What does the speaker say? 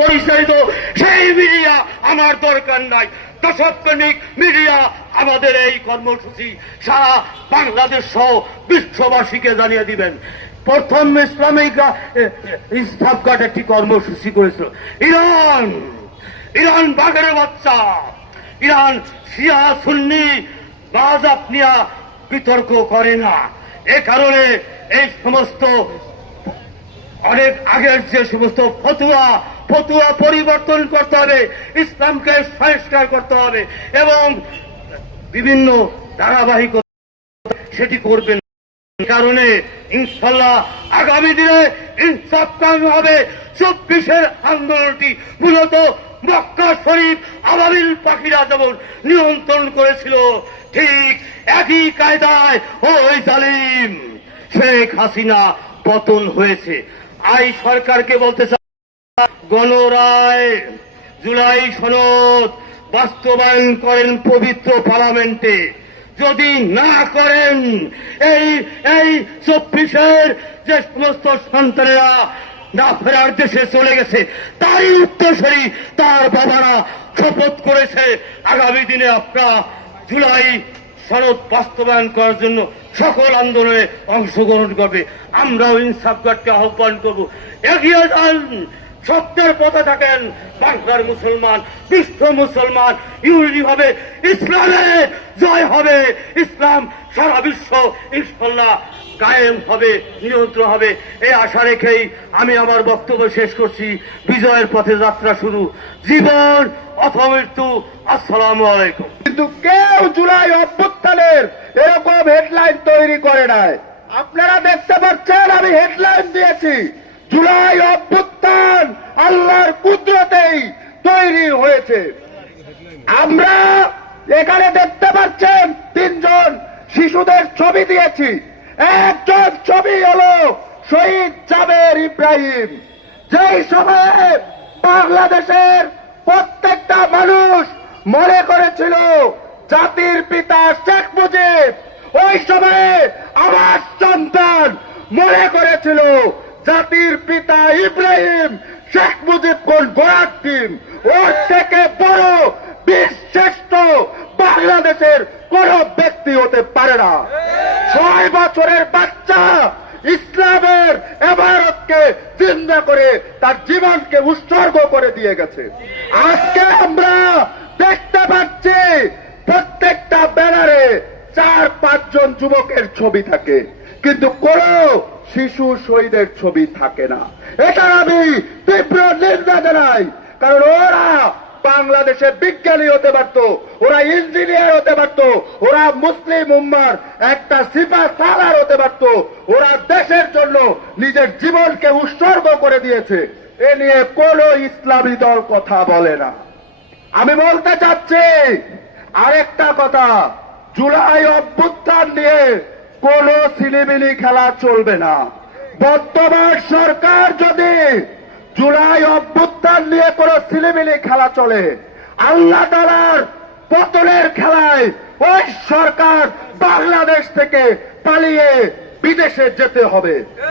পরিচালিত সেই মিডিয়া আমার দরকার নাই। দশকখানিক মিডিয়া আমাদের এই কর্মসূচি সারা বাংলাদেশ সহ বিশ্ববাসীকে জানিয়ে দিবেন। প্রথম ইসলামিক ইসলামঘাট একটি কর্মসূচি করেছিল। ইরান বাঘের বাচ্চা, ইরান শিয়া সুন্নি মাযহাব নিয়ে বিতর্ক করে না। এ কারণে এই সমস্ত অনেক আগের যে সমস্ত ফতুয়া পরিবর্তন করতে হবে, ইসলামকে সংস্কার করতে হবে এবং বিভিন্ন ধারাবাহিকতা সেটি করবেন। কারণে ইনশাল্লাহ আগামী দিনে ইনসাফ কায়েম হবে। 24-এর আন্দোলনটি মূলত মক্কা শরীফ আবাবিল পাখিরা যেমন নিয়ন্ত্রণ করেছিল, ঠিক একই কায়দায় ওই জালিম শেখ হাসিনা পতন হয়েছে। আই সরকারকে বলতে চাই, গণরায় জুলাই সনদ বাস্তবায়ন করেন পবিত্র পার্লামেন্টে। যদি না করেন এই 24-এর যে সমস্ত সন্তানেরা না ফেরার দেশে চলে গেছে, তারই উত্তরসূরি তার বাবারা শপথ করেছে আগামী দিনে আপনারা জুলাই সনদ বাস্তবায়ন করার জন্য সকল আন্দোলনে অংশগ্রহণ করবে। আমরাও ইনসাফঘাটকে আহ্বান করব, এগিয়ে যান, সত্যের পথে থাকেন। বাংলার মুসলমান, বিশ্ব মুসলমান ইউনিটি হবে, ইসলামের জয় হবে, ইসলাম সারা বিশ্ব ইনশাল্লাহ কায়েম হবে, নিয়ন্ত্রণ হবে। এই আশা রেখেই আমি আমার বক্তব্য শেষ করছি। বিজয়ের পথে যাত্রা শুরু, জীবন অথবা মৃত্যু। আসসালামু আলাইকুম। কিন্তু কেউ জুলাই অভ্যুত্থানের এরকম হেডলাইন তৈরি করে নাই। আপনারা দেখতে পাচ্ছেন আমি হেডলাইন দিয়েছি, জুলাই অভ্যুত্থান আল্লাহর কুদরতেই তৈরি হয়েছে। আমরা এখানে দেখতে পাচ্ছেন 3 জন শিশুদের ছবি দিয়েছি। একজন ছবি হলো শহীদ জাবের ইব্রাহিম। যেই সময়ে বাংলাদেশের প্রত্যেকটা মানুষ মনে করেছিল জাতির পিতা শেখ মুজিব, ওই সময়ে আমার সন্তান মনে করেছিল জাতির পিতা ইব্রাহিম শেখ মুজিব কোন গোড়ার টিম। ওর থেকে বড় বীরশ্রেষ্ঠ বাংলাদেশের কোন ব্যক্তি হতে পারে না। 6 বছরের বাচ্চা ইসলামের ইবাদতকে জিন্দা করে তার জীবনকে উৎসর্গ করে দিয়ে গেছে। আজকে আমরা দেখতে পাচ্ছি প্রত্যেকটা ব্যানারে 4-5 জন যুবকের ছবি থাকে, কিন্তু কোন শিশু শহীদের ছবি থাকে না। এটা আমি তীব্র নিন্দা জানাই। কারণ ওরা বাংলাদেশে বিজ্ঞানী হতে পারত, ওরা ইঞ্জিনিয়ার হতে পারত, ওরা মুসলিম উম্মার একটা সিপাহসালার হতে পারত। ওরা দেশের জন্য নিজের জীবনকে উৎসর্গ করে দিয়েছে। এ নিয়ে কোন ইসলামী দল কথা বলে না। আমি বলতে চাচ্ছি আরেকটা কথা, জুলাই অভ্যুত্থান নিয়ে কোন ছিলিমিলি খেলা চলবে না। বর্তমান সরকার যদি জুলাই অভ্যুত্থান নিয়ে কোন ছিলিমিলি খেলা চলে, আল্লাহ তাআলার পতনের খেলায় ওই সরকার বাংলাদেশ থেকে পালিয়ে বিদেশে যেতে হবে।